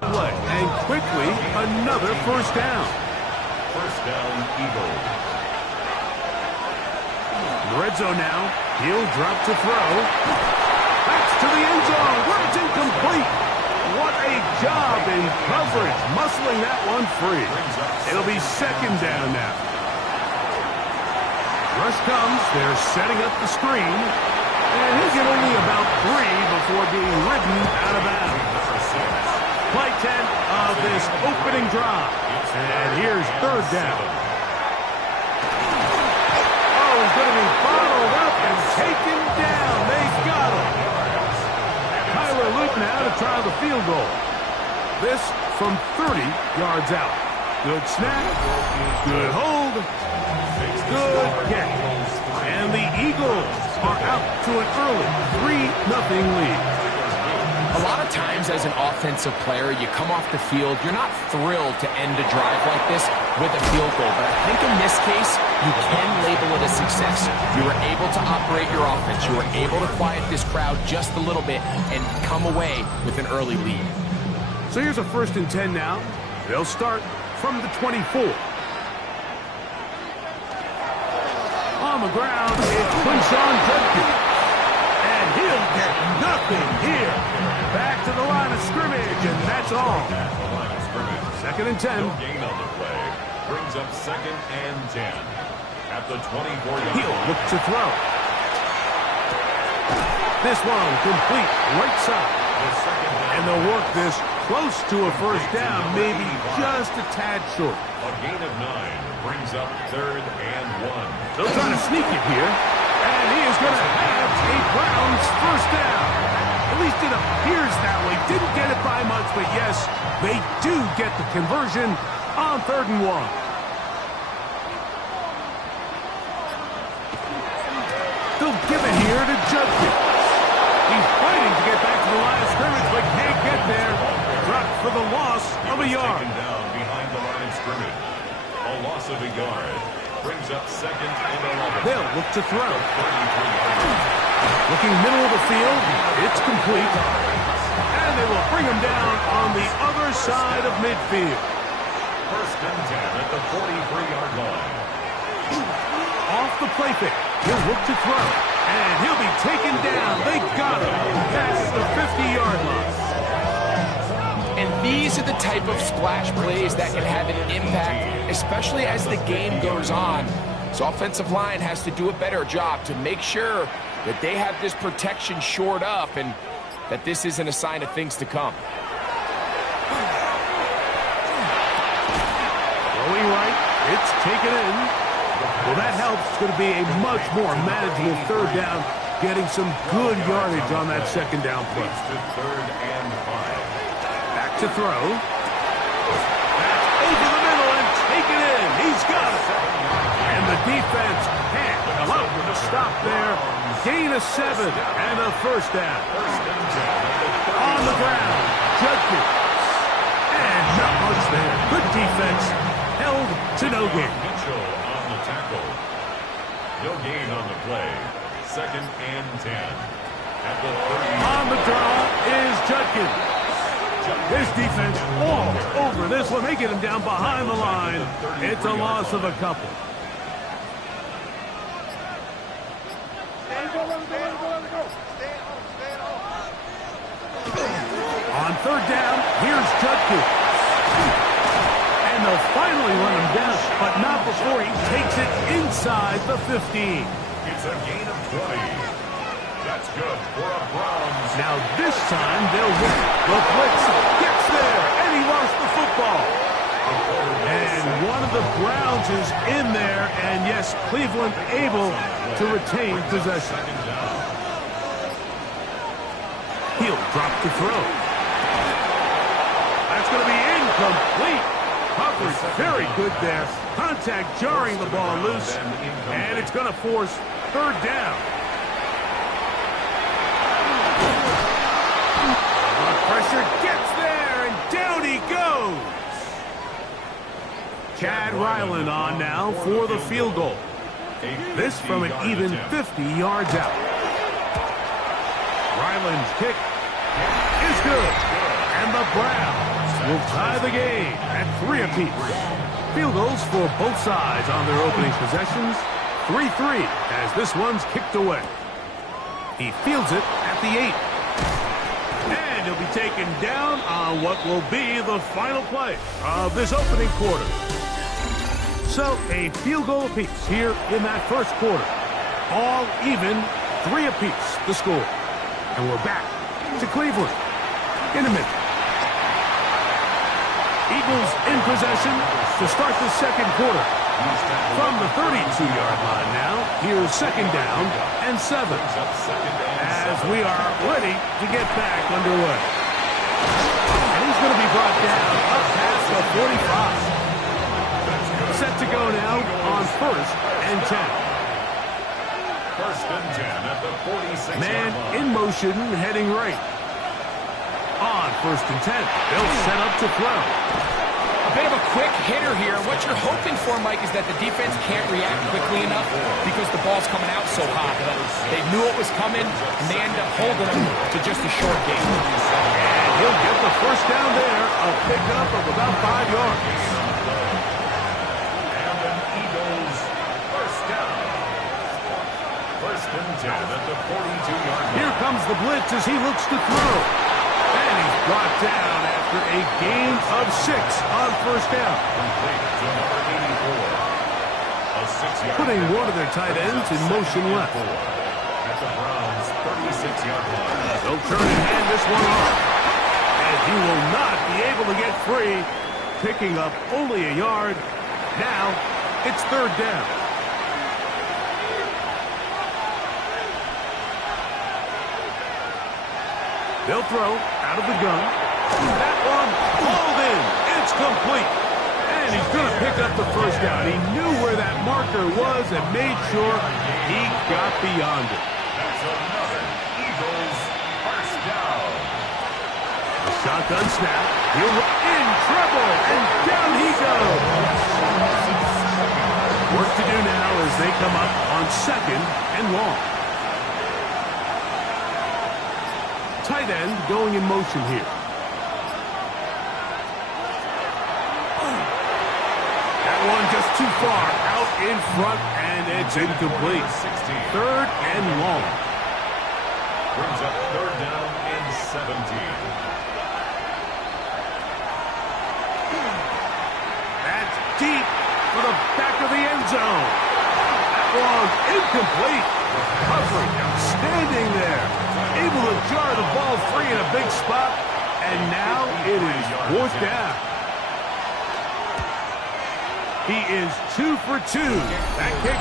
Play, and quickly another first down. First down, Eagles. Red zone now. He'll drop to throw. Backs to the end zone where it's incomplete. What a job in coverage, muscling that one free. It'll be second down now. Rush comes. They're setting up the screen. And he'll get only about 3 before being ridden out of bounds. Play 10 of this opening drive. And here's third down. Oh, he's going to be bottled up and taken down. They've got him. Tyler Luke now to try the field goal. This from 30 yards out. Good snap. Good hold. Good kick. And the Eagles are out to an early 3-0 lead. A lot of times as an offensive player, you come off the field, you're not thrilled to end a drive like this with a field goal. But I think in this case, you can label it a success. You were able to operate your offense. You were able to quiet this crowd just a little bit and come away with an early lead. So here's a 1st and 10 now. They'll start from the 24. On the ground, it's Quinshon Judkins. And he'll get nothing here. Back to the line of scrimmage, and that's all. Second and 10. No gain on the play. Brings up second and 10. At the 24-yard He'll look to throw. This one complete right side. And they'll work this close to a first down, maybe just a tad short. A gain of 9 brings up third and 1. They'll try to sneak it here. And he is going to have a Browns first down. At least it appears that way. Didn't get it by much, but yes, they do get the conversion on 3rd and 1. They'll give it here to Judkins. He's fighting to get back to the line of scrimmage, but can't get there. Dropped for the loss of a yard. Taken down behind the line of scrimmage. A loss of a yard. Brings up second and 11. They'll look to throw. Looking middle of the field, it's complete. And they will bring him down on the other side of midfield. First and 10 at the 43-yard line. Off the play pick, he'll look to throw. And he'll be taken down. They got him past the 50-yard line. And these are the type of splash plays that can have an impact, especially as the game goes on. So offensive line has to do a better job to make sure that they have this protection shored up and that this isn't a sign of things to come. Going right, it's taken in. Well, that helps. It's going to be a much more manageable third down, getting some good yardage on that second down play. Third and 5. To throw. That's over the middle and taken in. He's got it. And the defense can't come up with a stop there. Gain of 7 and a first down. On the ground, Judkins. And not much there. Good defense. Held to no gain. Mitchell on the tackle. No gain on the play. Second and 10. At the 30. On the draw is Judkins. This defense all over this one. They get him down behind the line. It's a loss of a couple. On third down, here's Judkins. And they'll finally run him down, but not before he takes it inside the 15. It's a gain of 20. That's good for a Browns. Now this time they'll win. The blitz gets there, and he lost the football. And one of the Browns is in there, and yes, Cleveland able to retain possession. He'll drop to throw. That's going to be incomplete. Coverage very good there. Contact jarring the ball loose, and it's going to force third down. Pressure gets there, and down he goes. Chad Ryland on now for the field goal. This from an even 50 yards out. Ryland's kick is good. And the Browns will tie the game at 3 apiece. Field goals for both sides on their opening possessions. 3-3 as this one's kicked away. He fields it at the 8. And he'll be taken down on what will be the final play of this opening quarter. So a field goal apiece here in that first quarter. All even, 3 apiece the score. And we're back to Cleveland in a minute. Eagles in possession to start the second quarter. From the 32-yard line now, here's second down and 7. As we are ready to get back underway. And he's going to be brought down up past the 45. Set to go now on first and 10. First and 10 at the 46. Man in motion, heading right. On first and 10, they'll set up to throw. A bit of a quick hitter here. What you're hoping for, Mike, is that the defense can't react quickly enough because the ball's coming out so hot. They knew it was coming, and they end up holding them to just a short game. And he'll get the first down there, a pickup of about 5 yards. And an Eagles first down. First and 10 at the 42-yard line. Here comes the blitz as he looks to throw. And he's brought down after a gain of 6 on first down. Complete to number 84. A 6-yard Putting one of their tight ends in motion left. at the Browns' 36-yard line. They'll turn and hand this one off. And he will not be able to get free, picking up only a yard. Now it's third down. They'll throw out of the gun. That one pulled in. It's complete. And he's going to pick up the first down. He knew where that marker was and made sure he got beyond it. That's another Eagles first down. A shotgun snap. He'll in trouble, and down he goes. Work to do now as they come up on second and long. Tight end going in motion here. That one just too far out in front, and it's incomplete. 16. Third and long. Brings up third down and 17. That's deep for the back of the end zone. That one incomplete. Covering, standing there. Able to jar the ball free in a big spot, and now it is fourth down. He is 2 for 2. That kick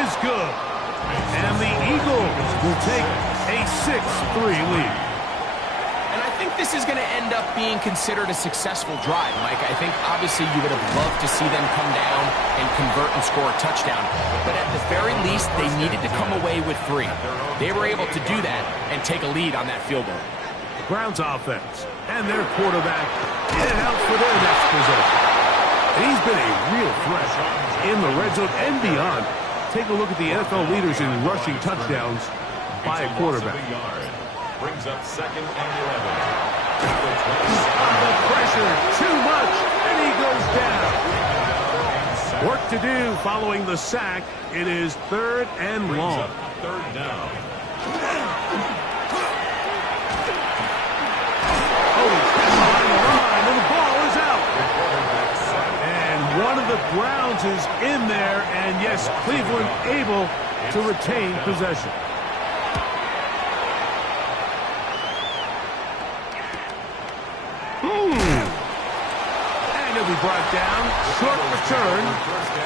is good. And the Eagles will take a 6-3 lead. And I think this is going to end up being considered a successful drive, Mike. I think obviously you would have loved to see them come down and convert and score a touchdown. But at the very least, they needed to come away with 3. They were able to do that and take a lead on that field goal. The Browns offense and their quarterback in and out for their next possession. And he's been a real threat in the red zone and beyond. Take a look at the NFL leaders in rushing touchdowns by a quarterback. Brings up second and 11. Under pressure, too much, and he goes down. Work to do following the sack. It is third and long. Third down. Oh, he's behind the line, and the ball is out. And one of the Browns is in there, and yes, Cleveland able to retain possession. And he'll be brought down, short return,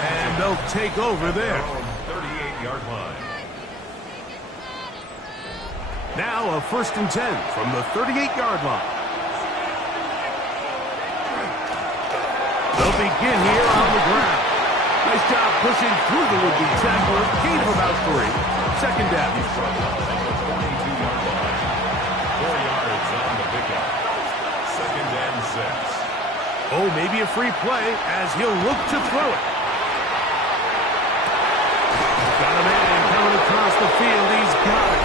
and they'll take over there. 38-yard line. Now a first and 10 from the 38-yard line. They'll begin here on the ground. Nice job pushing through the would-be tackler. Gain of about 3. Second down. 42-yard line. 4 yards on the pickup. Second and 6. Oh, maybe a free play as he'll look to throw it. Got a man coming across the field. He's got it.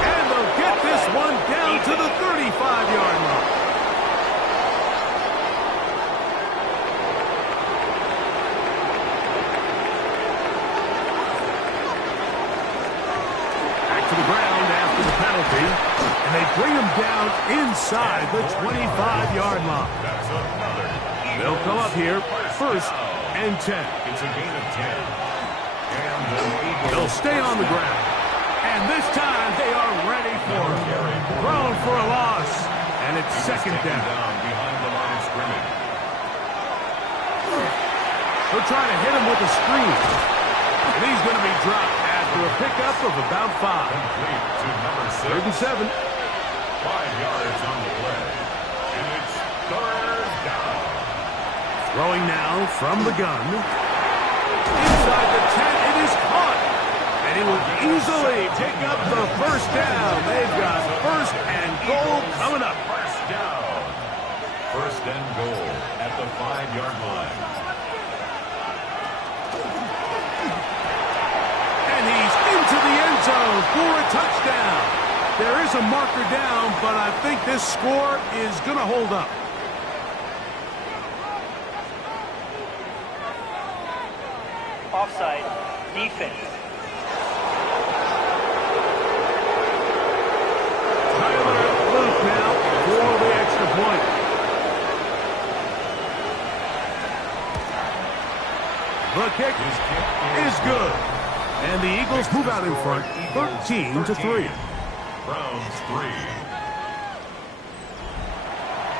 And they'll get this one down to the 35-yard line. bring him down inside the 25-yard line. That's another. They'll come up here, first and 10. It's a gain of 10. And the Eagles They'll stay on the ground. And this time they are ready for it. Thrown for a loss. And it's second down. Behind the line of scrimmage. They're trying to hit him with a screen. And he's going to be dropped after a pickup of about 5. Complete to number 6. Third and 7. 5 yards on the play. And it's third down. Throwing now from the gun. Inside the 10, it is caught. And he will easily pick up the first down. They've got first and goal coming up. First down. First and goal at the 5-yard line. And he's into the end zone for a touchdown. There is a marker down, but I think this score is going to hold up. Offside. Defense. Luke now for the extra point. The kick is good. And the Eagles move out in front, 13-3. Browns 3.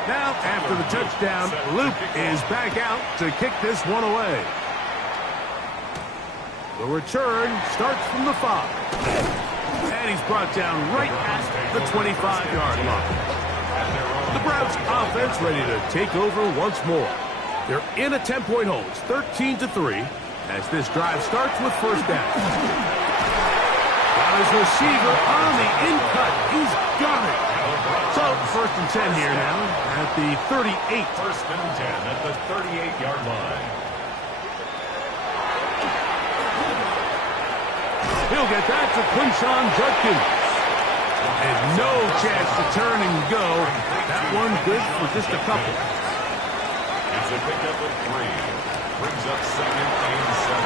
Now, after the touchdown, Luke is back out to kick this one away. The return starts from the 5. And he's brought down right at the 25-yard line. The Browns offense ready to take over once more. They're in a 10-point hold. It's 13-3 as this drive starts with first down. Got his receiver on the in-cut. He's got it. So, first and 10 here now at the 38. First and 10 at the 38-yard line. He'll get that to Quinshon Judkins. And no chance to turn and go. That one good for just a couple. It's a pickup of 3. Brings up second and 7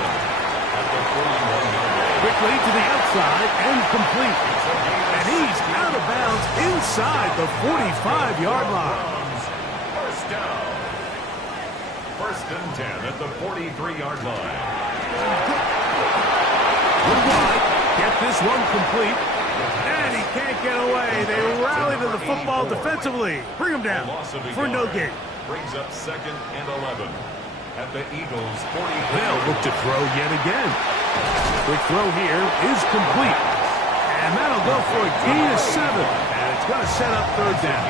at the 41-yard line. Quickly to the outside and complete. And he's out of bounds inside the 45-yard line. First down. First and 10 at the 43-yard line. Look wide. Get this one complete. And he can't get away. They rally to the football defensively. Bring him down for no gain. Brings up second and 11 at the Eagles' 40. They'll look to throw yet again. Quick throw here is complete. And that'll go for a gain of 7. And it's going to set up third down.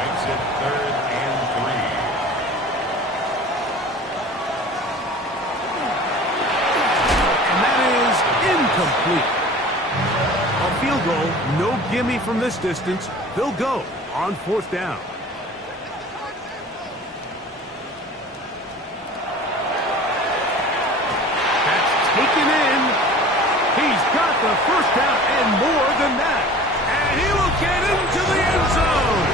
Makes it third and 3. And that is incomplete. A field goal, no gimme from this distance. They'll go on fourth down. Taken in. He's got the first down and more than that. And he will get into the end zone.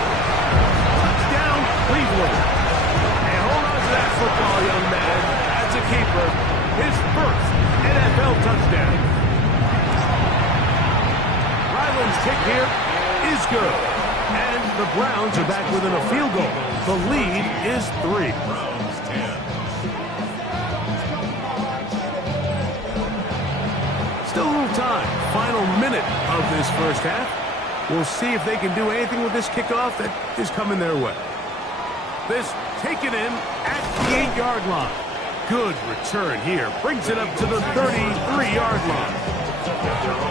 Touchdown, Cleveland. And hold on to that football, young man. That's a keeper. His first NFL touchdown. Ryland's kick here is good. And the Browns are back within a field goal. The lead is 3. Browns 10. Still a little time. Final minute of this first half. We'll see if they can do anything with this kickoff that is coming their way. This taken in at the 8-yard line. Good return here. Brings it up to the 33-yard line.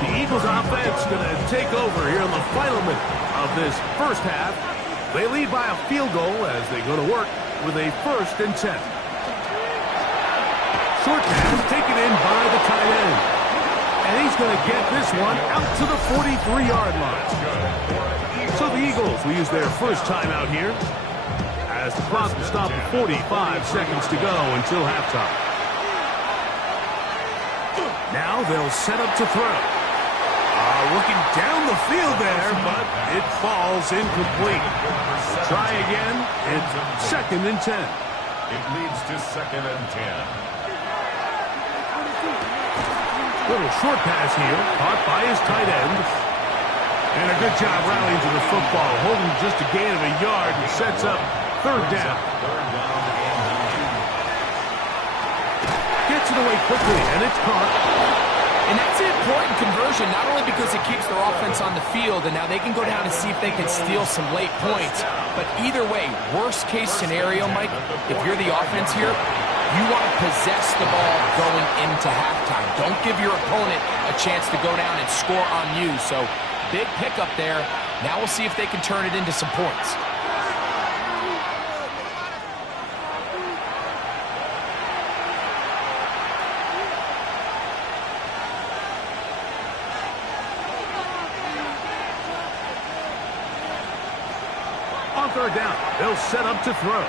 The Eagles offense going to take over here in the final minute of this first half. They lead by a field goal as they go to work with a first and 10. Short pass taken in by the tight end. And he's going to get this one out to the 43-yard line. So the Eagles will use their first timeout here as the clock will stop at 45 seconds to go until halftime. Now they'll set up to throw. Looking down the field there, but it falls incomplete. Try again. It's second and 10. It leads to second and 10. Little short pass here, caught by his tight end. And a good job rallying to the football, holding just a gain of a yard and sets up third down. Gets it away quickly, and it's caught. And that's an important conversion, not only because it keeps their offense on the field, and now they can go down and see if they can steal some late points. But either way, worst case scenario, Mike, if you're the offense here, you want to possess the ball going into halftime. Don't give your opponent a chance to go down and score on you. So big pickup there. Now we'll see if they can turn it into some points. On third down, they'll set up to throw.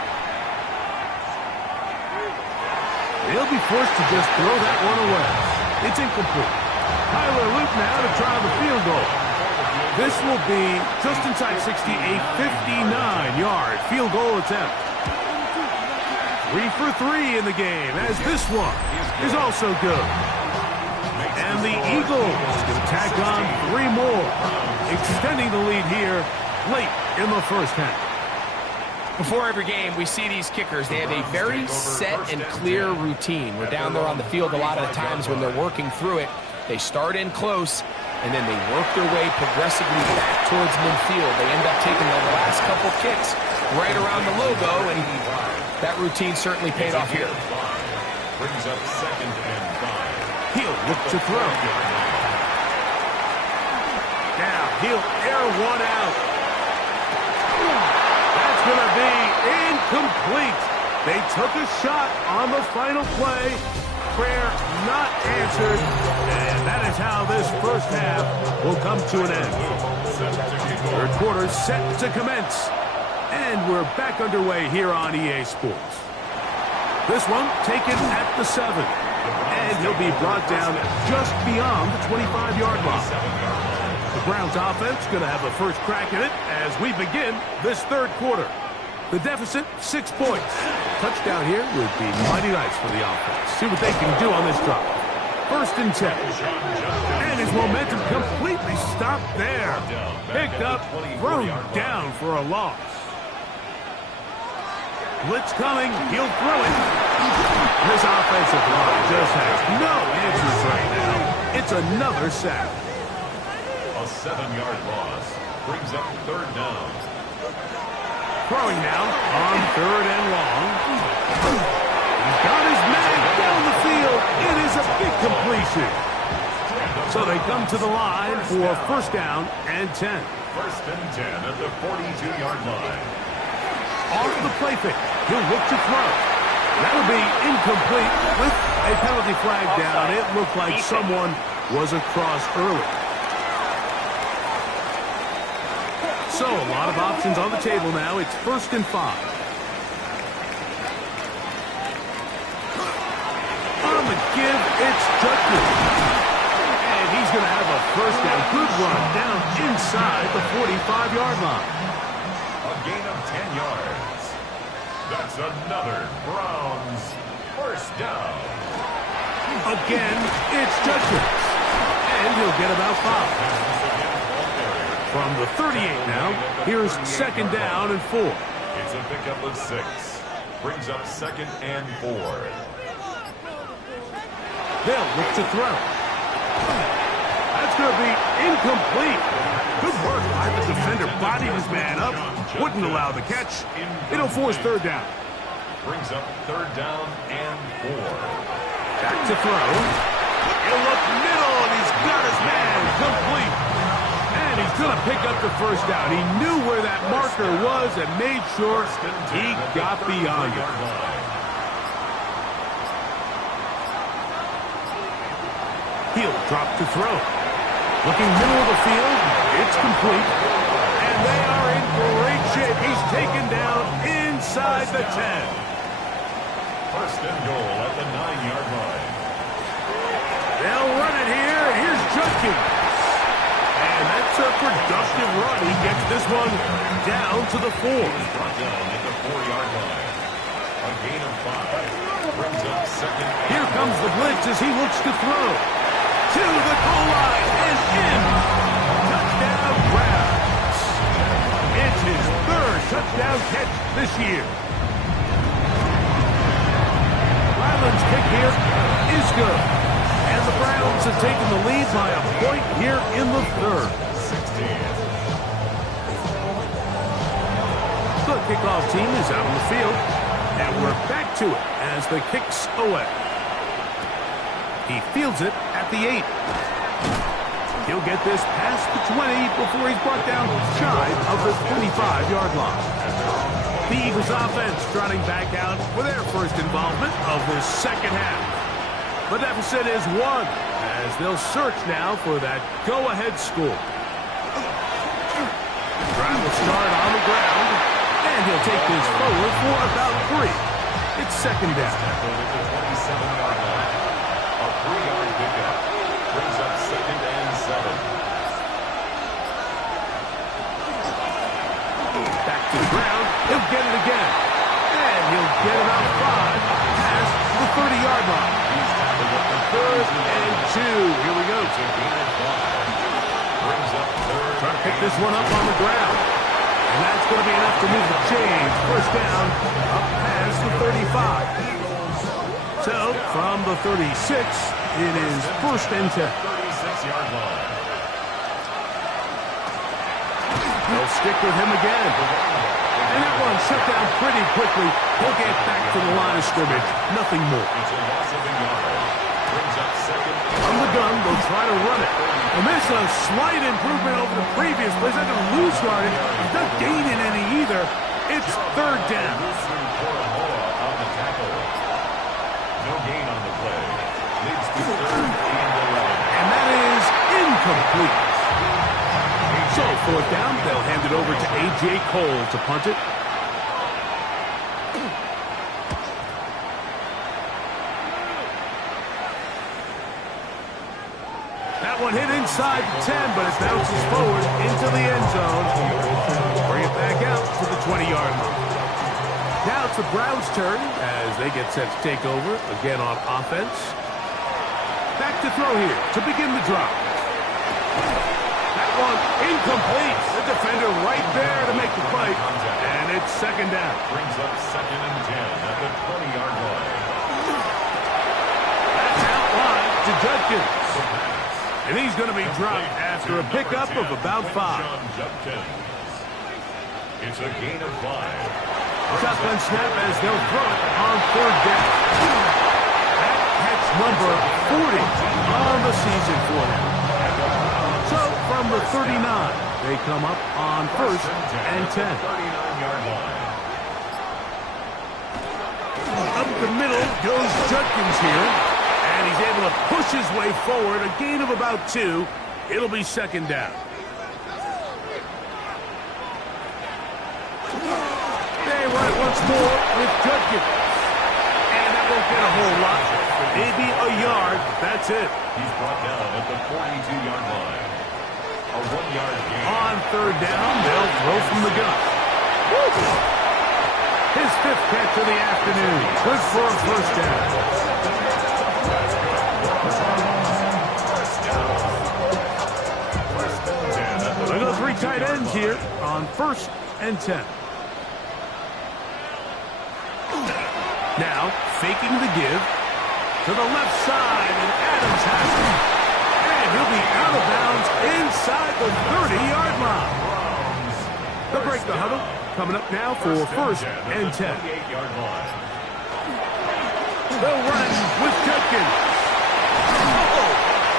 They'll be forced to just throw that one away. It's incomplete. Tyler Luke now to try the field goal. This will be just inside 60, a 59-yard field goal attempt. 3 for 3 in the game, as this one is also good. And the Eagles will tack on 3 more, extending the lead here late in the first half. Before every game, we see these kickers. They have a very set and clear routine. We're down there on the field a lot of the times when they're working through it. They start in close, and then they work their way progressively back towards midfield. They end up taking the last couple kicks right around the logo, and that routine certainly paid off here. Brings up 2nd and 5. He'll look to throw. Now he'll air one out. That's going to be incomplete. They took a shot on the final play. Prayer not answered. And that is how this first half will come to an end. Third quarter set to commence. And we're back underway here on EA Sports. This one taken at the 7. And he'll be brought down just beyond the 25-yard line. The Browns offense going to have a first crack at it as we begin this third quarter. The deficit, 6 points. Touchdown here would be mighty nice for the offense. See what they can do on this drive. 1st and 10. And his momentum completely stopped there. Picked up, thrown down for a loss. Blitz coming, he'll throw it. This offensive line just has no answers right now. It's another sack. A 7-yard loss brings up 3rd down. Throwing now on 3rd and long. He's got his man down the field. It is a big completion. So they come to the line for 1st down and 10. 1st and 10 at the 42-yard line. Off the play fake. He'll look to throw. That would be incomplete with a penalty flag down. It looked like someone was across early. So a lot of options on the table now. It's 1st and 5. On the give, it's Judkins. And he's going to have a 1st down. Good run down inside the 45-yard line. A gain of 10 yards. That's another Browns 1st down. Again, it's Judkins. And he'll get about 5. From the 38 now, here's 2nd down and 4. It's a pickup of 6. Brings up 2nd and 4. They'll look to throw. That's going to be incomplete. Good work by the defender. Bodied his man up. Wouldn't allow the catch. It'll force 3rd down. Brings up 3rd down and 4. Back to throw. He'll look middle, and he's got his man complete. And he's going to pick up the 1st down. He knew where that marker was and made sure he got beyond it. He'll drop to throw. Looking middle of the field. It's complete. And they are in great shape. He's taken down inside the 10. 1st and goal at the 9-yard line. They'll run it here. Here's Judkins. And that's a productive run. He gets this one down to the 4. Brought down at the 4-yard line. A gain of 5. Brings up 2nd. Here comes the blitz as he looks to throw. To the goal line and in. Touchdown, Browns. this year. Ryland's kick here is good. And the Browns have taken the lead by a point here in the third. 16. The kickoff team is out on the field. And we're back to it as the kick's away. He fields it at the 8. He'll get this past the 20 before he's brought down shy of the 25-yard line. The Eagles offense trotting back out for their first involvement of the second half. The deficit is 1 as they'll search now for that go-ahead score. Drive will start on the ground, and he'll take this forward for about 3. It's second down. Tackled at the 27-yard line. A 3-yard pickup brings up second and 7. Back to the ground. He'll get it again. And he'll get about 5 past the 30-yard line. He's tackled at the 3rd and 2. Here we go. It's a gain of 5. Brings up 3rd. Trying to pick this one up on the ground. And that's going to be enough to move the chains. First down, up past the 35. So, from the 36, it is 1st and 10. 36-yard line. They'll stick with him again. And that one shut down pretty quickly. He'll get back to the line of scrimmage. Nothing more. It's a loss of a yard. Brings up second. From the gun, they'll try to run it. And this is a slight improvement over the previous plays. Not going to lose yardage. He's not gaining any either. It's 3rd down. On the tackle. No gain on the play. Leads to 3rd and 11. And that is incomplete. So, 4th down, they'll hand it over to A.J. Cole to punt it. That one hit inside the 10, but it bounces forward into the end zone. Bring it back out to the 20-yard line. Now it's the Browns' turn as they get set to take over again on offense. Back to throw here to begin the drive. That one incomplete. The defender right there to make the play. And it's second down. Brings up second and 10 at the 20-yard line. That's out wide to Judkins. And he's going to be dropped after a pickup of about 5. It's a gain of 5. Shotgun snap as they'll throw it on 3rd down. That's number 40 on the season for him. So from the 39, they come up on 1st and 10. 39-yard line. Up the middle goes Judkins here. And he's able to push his way forward. A gain of about 2. It'll be second down. They run it once more with Judkins. And that won't get a whole lot. Maybe a yard. That's it. He's brought down at the 42-yard line. A 1-yard gain. On 3rd down, they'll throw from the gun. Woo! His 5th catch of the afternoon. Good for a 1st down. They go 3 tight ends here on 1st and 10. Now, faking the give to the left side, and Adams has it. And he'll be out of bounds inside the 30-yard line. They'll break the huddle. Coming up now for 1st and 10. They'll run it with Judkins.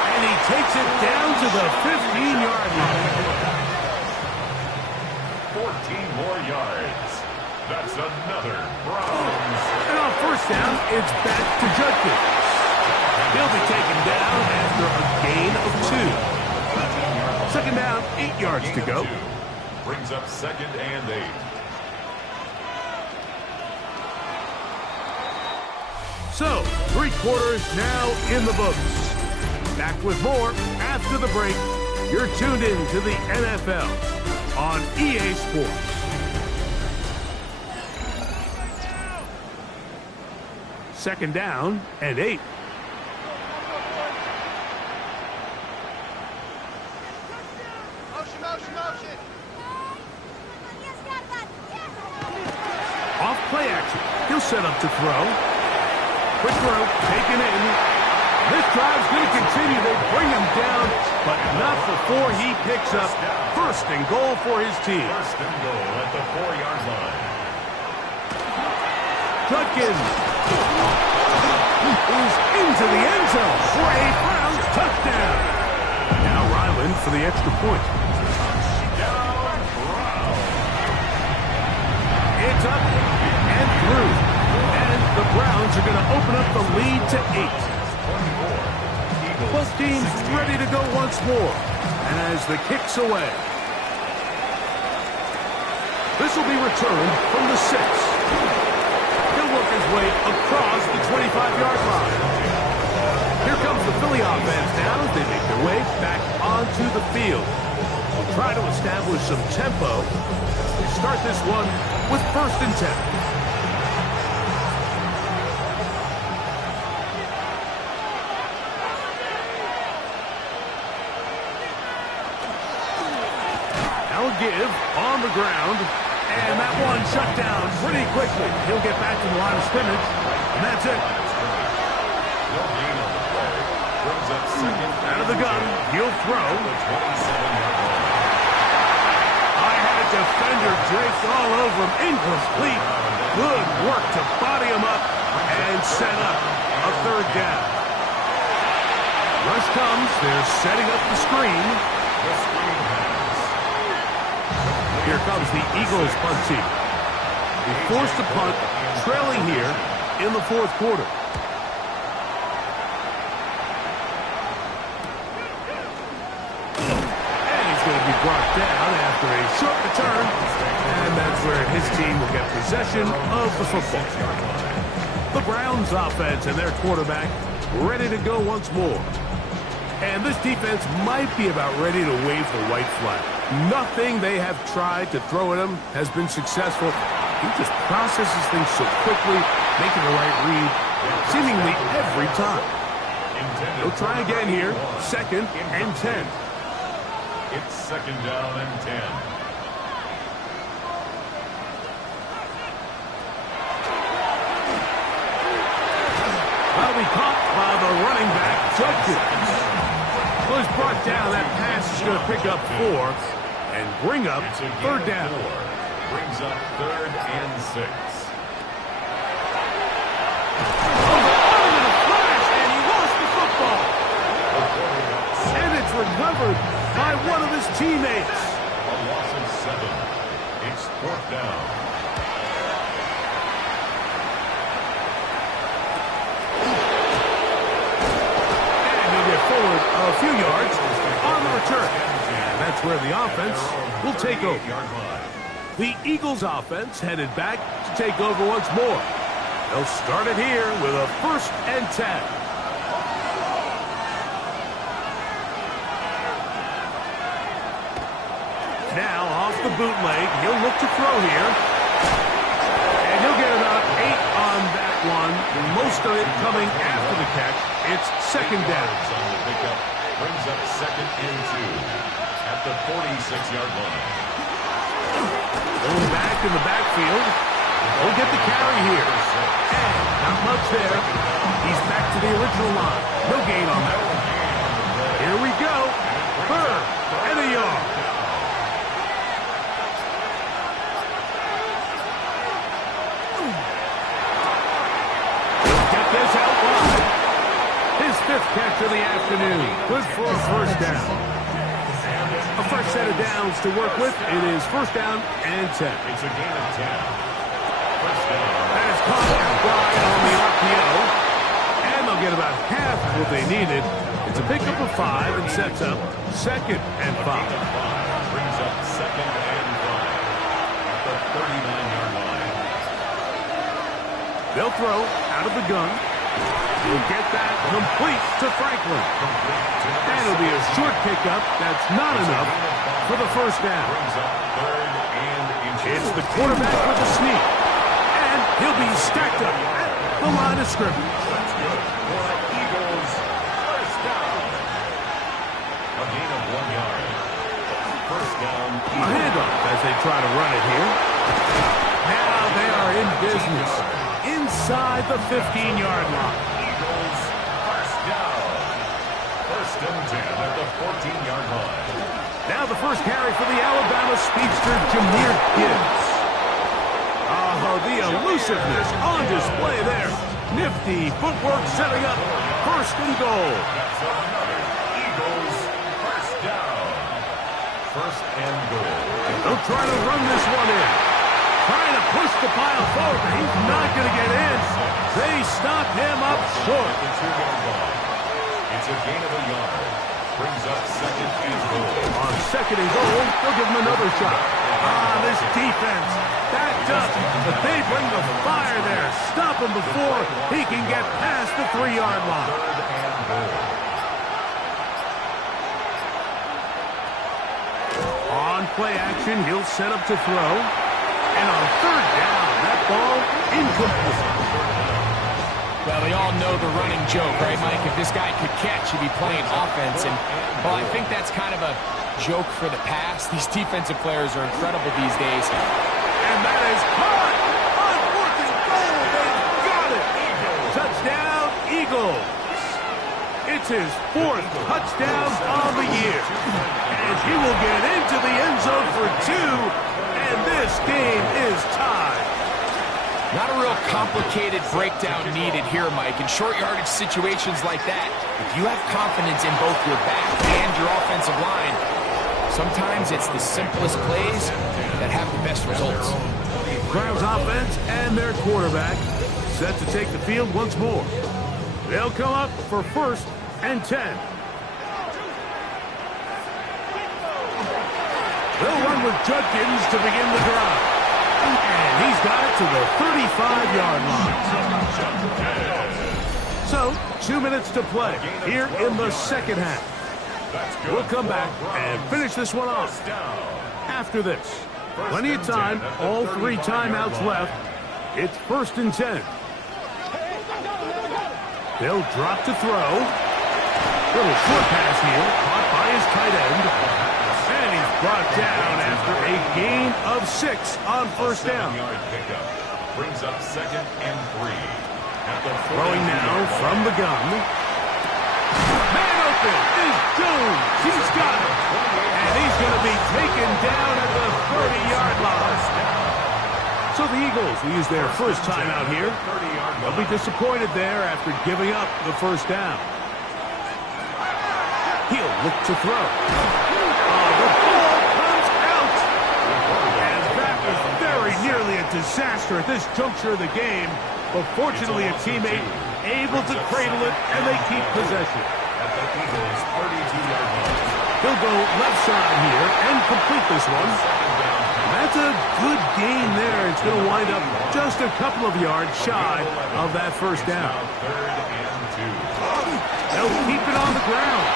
And he takes it down to the 15-yard line. 14 more yards. That's another Browns. And on 1st down, it's back to Judkins. He'll be taken down after a gain of 2. Second down, 8 yards to go. Brings up second and 8. So, 3 quarters now in the books. Back with more after the break. You're tuned in to the NFL on EA Sports. Second down and 8. play action. He'll set up to throw. Quick throw, taken in. This drive's going to continue. They bring him down, but not before he picks up first and goal for his team. First and goal at the 4-yard line. Judkins is into the end zone for a Browns touchdown. Now Ryland for the extra point. It's up and through. And the Browns are going to open up the lead to 8. Both teams ready to go once more. And as the kick's away. This will be returned from the 6. He'll work his way across the 25-yard line. Here comes the Philly offense now as they make their way back onto the field. They'll try to establish some tempo. They start this one with 1st and 10. Give on the ground, and that one shut down pretty quickly. He'll get back to the line of scrimmage, and that's it. Out of the gun, he'll throw. I had a defender draped all over him, incomplete. Good work to body him up and set up a 3rd down. Rush comes, they're setting up the screen. Here comes the Eagles punt team. They forced to punt, trailing here in the 4th quarter. And he's going to be brought down after a short return. And that's where his team will get possession of the football. The Browns offense and their quarterback ready to go once more. And this defense might be about ready to wave the white flag. Nothing they have tried to throw at him has been successful. He just processes things so quickly, making the right read, seemingly every time. He'll try again here, 2nd and 10. It's 2nd down and 10. That'll be caught by the running back, Judkins. Well, he's brought down. That pass is going to pick up 4 and bring up 3rd down. 4. Brings up 3rd and 6. In a flash, and he lost the football. And it's recovered by one of his teammates. A loss of 7. It's 4th down. Forward a few yards on the return. And that's where the offense will take over. The Eagles offense headed back to take over once more. They'll start it here with a 1st and 10. Now off the bootleg, he'll look to throw here. And he'll get about 8 on that one. Most of it coming after the catch. It's 2nd down. On the pickup, brings up 2nd and 2 at the 46-yard line. Going back in the backfield. He'll get the carry here. And not much there. He's back to the original line. No gain on that one. Here we go. 3rd and a yard. He'll get this out wide. His 5th catch of the afternoon. Good for a 1st down. A fresh set of downs to work with. It is 1st down and 10. It's a gain of 10. 1st down. That is caught out wide on the RPO. And they'll get about half of what they needed. It's a pickup of 5 and sets up 2nd and 5. Brings up 2nd and 5 at the 39-yard line. They'll throw out of the gun. He'll get that complete to Franklin. And it'll be a short pickup. That's not enough for the 1st down. It's the quarterback with a sneak. And he'll be stacked up at the line of scrimmage. That's good for the Eagles. 1st down. A gain of 1 yard. 1st down. A handoff as they try to run it here. Now they are in business inside the 15-yard line. Eagles, first down. First and 10 at the 14-yard line. Now the first carry for the Alabama speedster, Jahmyr Gibbs. Oh, the elusiveness on display there. Nifty footwork setting up first and goal. That's another Eagles, first down. First and goal. They'll try to run this one in. Trying to push the pile forward, but he's not going to get in. They stop him up short. The 2-yard line. It's a gain of a yard. Brings up second and goal. On second and goal, they'll give him another shot. This defense backed up, but they bring the fire there. Stop him before he can get past the 3-yard line. Third and goal. On play action, he'll set up to throw. And on third down, that ball incomplete. Well, they all know the running joke, right, Mike? If this guy could catch, he'd be playing offense. And, well, I think that's kind of a joke for the past. These defensive players are incredible these days. And that is caught on fourth and goal. They've got it. Touchdown, Eagles. It's his fourth touchdown of the year. And he will get into the end zone for 2. And this game is tied. Not a real complicated breakdown needed here, Mike. In short yardage situations like that, if you have confidence in both your back and your offensive line, sometimes it's the simplest plays that have the best results. Browns offense and their quarterback set to take the field once more. They'll come up for first and 10. They'll run with Judkins to begin the drive. And he's got it to the 35-yard line. So, 2 minutes to play here in the second half. We'll come back and finish this one off after this. Plenty of time, all 3 timeouts left. It's first and 10. They'll drop to throw. Little short pass here, caught by his tight end. And he's brought down after a gain of 6 on first down. Brings up second and 3. Throwing now from the gun. Man open is Jones. He's got it. And he's going to be taken down at the 30-yard line. So the Eagles will use their first timeout here. They'll be disappointed there after giving up the first down. He'll look to throw. The ball comes out. And that was very nearly a disaster at this juncture of the game. But fortunately, a teammate able to cradle it, and they keep possession. At the Eagles' 32-yard line. He'll go left side here and complete this one. That's a good gain there. It's going to wind up just a couple of yards shy of that first down. Third and 2. They'll keep it on the ground.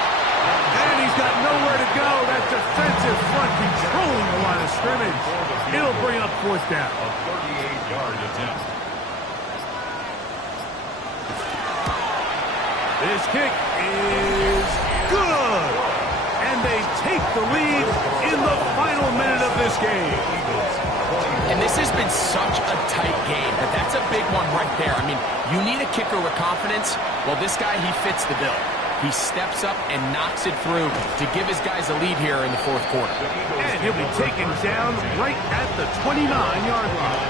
And he's got nowhere to go. That defensive front controlling the line of scrimmage. It'll bring up fourth down. A 38-yard attempt. This kick is good. And they take the lead in the final minute of this game. And this has been such a tight game, but that's a big one right there. I mean, you need a kicker with confidence. Well, this guy, he fits the bill. He steps up and knocks it through to give his guys a lead here in the fourth quarter. And he'll be taken down right at the 29-yard line.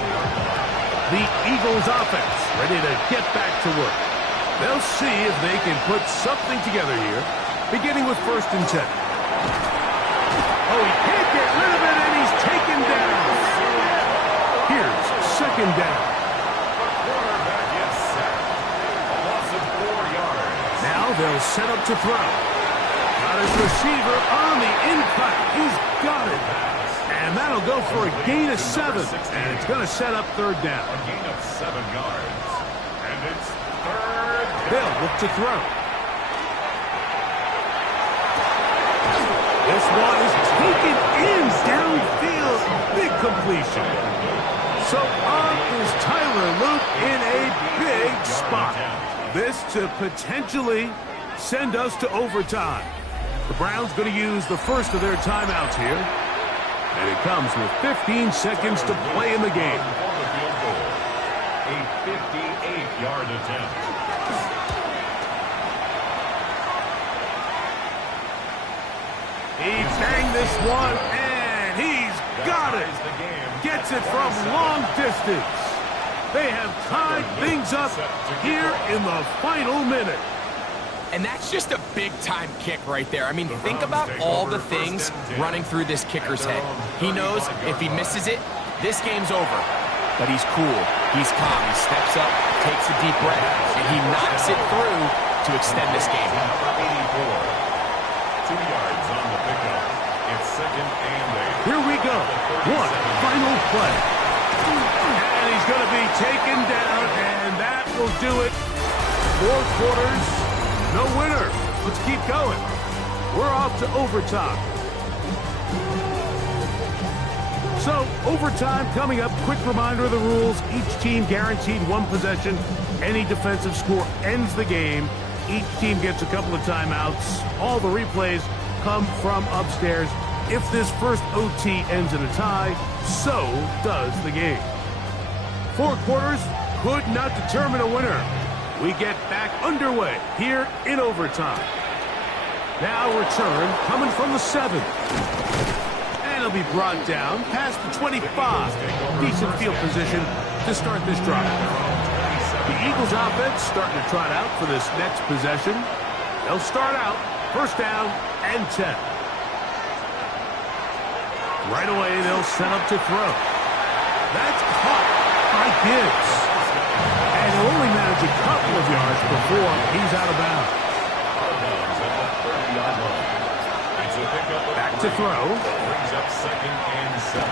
The Eagles offense ready to get back to work. They'll see if they can put something together here, beginning with first and 10. Oh, he can't get rid of it, and he's taken down. Here's second down. Quarterback is set. A loss of 4 yards. Now they'll set up to throw. Got his receiver on the in-cut. He's got it. And that'll go for a gain of 7. And it's going to set up third down. A gain of 7 yards. And it's third down. They'll look to throw. This one is taken in downfield. Big completion. So on is Tyler Luke in a big spot. This to potentially send us to overtime. The Browns going to use the first of their timeouts here. And it comes with 15 seconds to play in the game. 58-yard attempt. He banged this one, and he's got it. Gets it from long distance. They have tied things up here in the final minute. And that's just a big-time kick right there. I mean, think about all the things running through this kicker's head. He knows if he misses it, this game's over. But he's cool. He's calm. He steps up, takes a deep breath, and he knocks it through to extend this game. Number 84. 2 yards on the pickup. It's 2nd and 8. Here we go. One final play. And he's going to be taken down, and that will do it. 4 quarters, no winner. Let's keep going. We're off to overtime. So, overtime coming up. Quick reminder of the rules. Each team guaranteed 1 possession. Any defensive score ends the game. Each team gets a couple of timeouts. All the replays come from upstairs. If this first OT ends in a tie, so does the game. 4 quarters could not determine a winner. We get back underway here in overtime. Now return coming from the 7. And it'll be brought down past the 25. Decent field position to start this drive. The Eagles offense starting to trot out for this next possession. They'll start out first down and 10. Right away, they'll set up to throw. That's caught by Gibbs. And he'll only manage a couple of yards before he's out of bounds. Back to throw. Brings up 2nd and 7.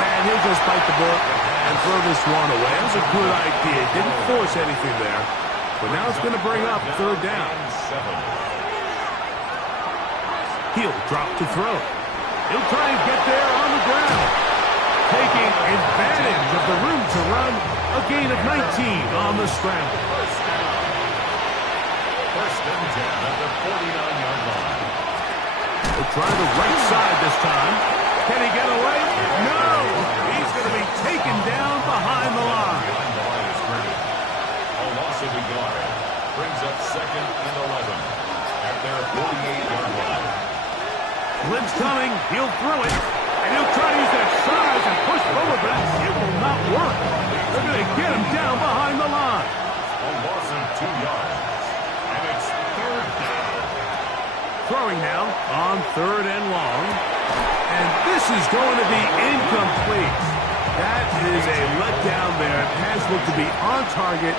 And he'll just bite the bullet and throw this one away. That was a good idea. Didn't force anything there. But now it's going to bring up 3rd down. He'll drop to throw. He'll try and get there on the ground. Taking advantage of the room to run. A gain of 19 on the scramble. First and 10 at the 49-yard line. He'll try the right side this time. Can he get away? No! He's going to be taken down behind the line. A loss of a yard. Brings up 2nd and 11 at their 48-yard line. Blitz coming. He'll throw it. And he'll try to use that size and push forward, but it will not work. They're going to get him down behind the line. A loss of 2 yards. And it's 3rd down. Throwing now on 3rd and long. And this is going to be incomplete. That is a letdown there. Pass looked to be on target.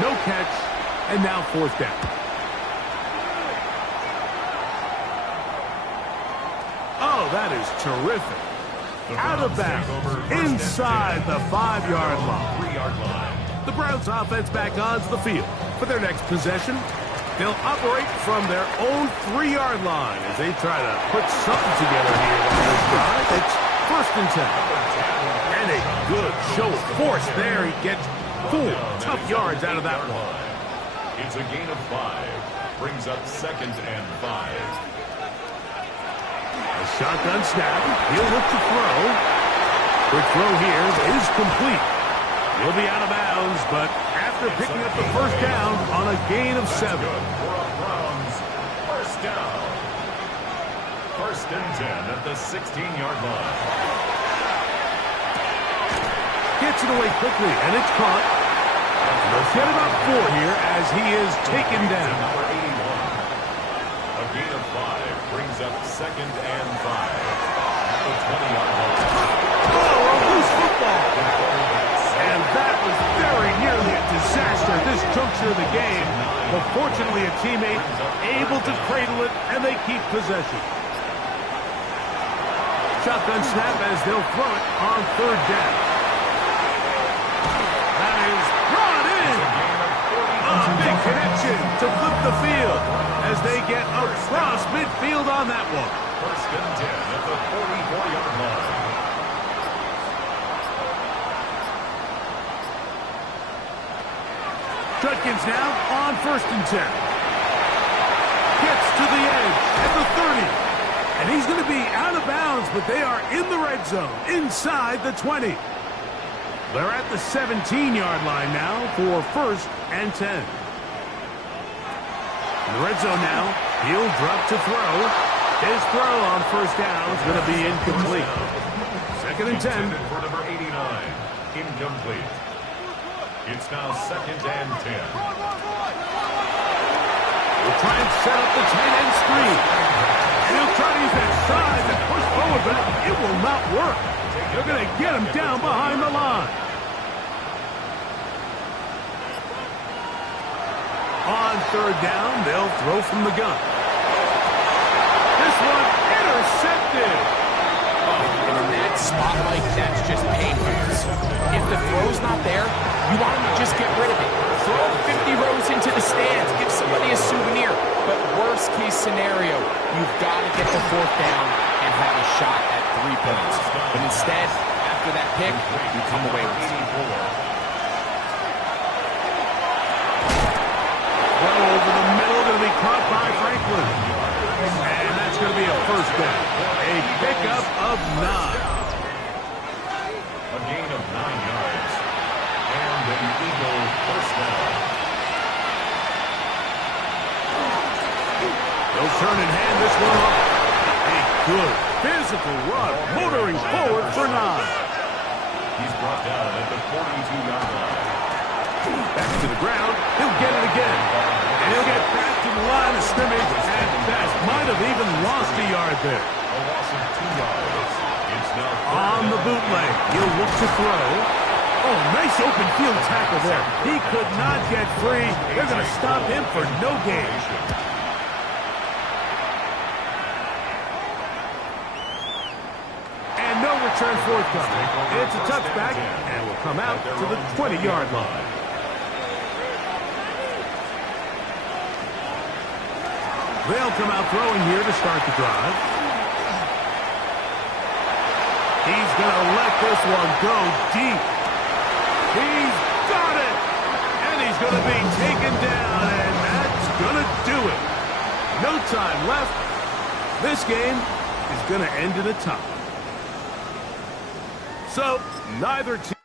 No catch. And now 4th down. Oh, that is terrific. Out of bounds. Inside the 5-yard line. 3-yard line. The Browns offense back onto the field for their next possession. They'll operate from their own 3-yard line as they try to put something together here on this drive. It's 1st and 10. And a good show of force there. He gets 4 tough yards out of that one. It's a gain of 5. Brings up 2nd and 5. A shotgun snap. He'll look to throw. Quick throw here is complete. He'll be out of bounds, but after picking up the first down on a gain of 7. Browns, first down. 1st and 10 at the 16-yard line. Gets it away quickly, and it's caught. They'll get it up 4 here as he is taken down. Number 81. A gain of 5 brings up 2nd and 5 at the 20-yard line. Oh, a loose football. And that was very nearly a disaster this juncture of the game. But fortunately, a teammate able to cradle it, and they keep possession. Shotgun snap as they'll throw it on 3rd down. That is brought in. A big connection to flip the field as they get across midfield on that one. 1st and 10 at the 44-yard line. Judkins now on 1st and 10. Gets to the edge at the 30. And he's going to be out of bounds, but they are in the red zone, inside the 20. They're at the 17-yard line now for 1st and 10. In the red zone now, he'll drop to throw. His throw on 1st down is going to be incomplete. 2nd and 10. For number 89, incomplete. It's now 2nd and 10. We'll try and set up the tight end screen. And he'll try to use that size and push forward, but it will not work. They're going to get him down behind the line. On 3rd down, they'll throw from the gun. This one intercepted. Oh, and in that spotlight, that's just painful. If the throw's not there, you want him to just get rid of it. Throw 50 rows into the stands. Give somebody a souvenir. But worst case scenario, you've got to get the 4th down and have a shot at 3 points. But instead, after that pick, you come away with 84. Well, over the middle, going to be caught by Franklin. And that's going to be a 1st down. A pickup of 9. A gain of 9 yards. And an Eagle 1st down. They'll turn and hand this one off. A good physical run, motoring forward for 9. He's brought down at the 42-yard line. Back to the ground. He'll get it again. And he'll get back to the line of scrimmage at best. Might have even lost a yard there. A loss of 2 yards. It's now on the bootleg. He'll look to throw. Oh, nice open field tackle there. He could not get free. They're going to stop him for no gain. And no return forthcoming. It's a touchback and will come out to the 20-yard line. They'll come out throwing here to start the drive. He's going to let this one go deep. He's got it. And he's going to be taken down, and that's going to do it. No time left. This game is going to end in a tie. So, neither team.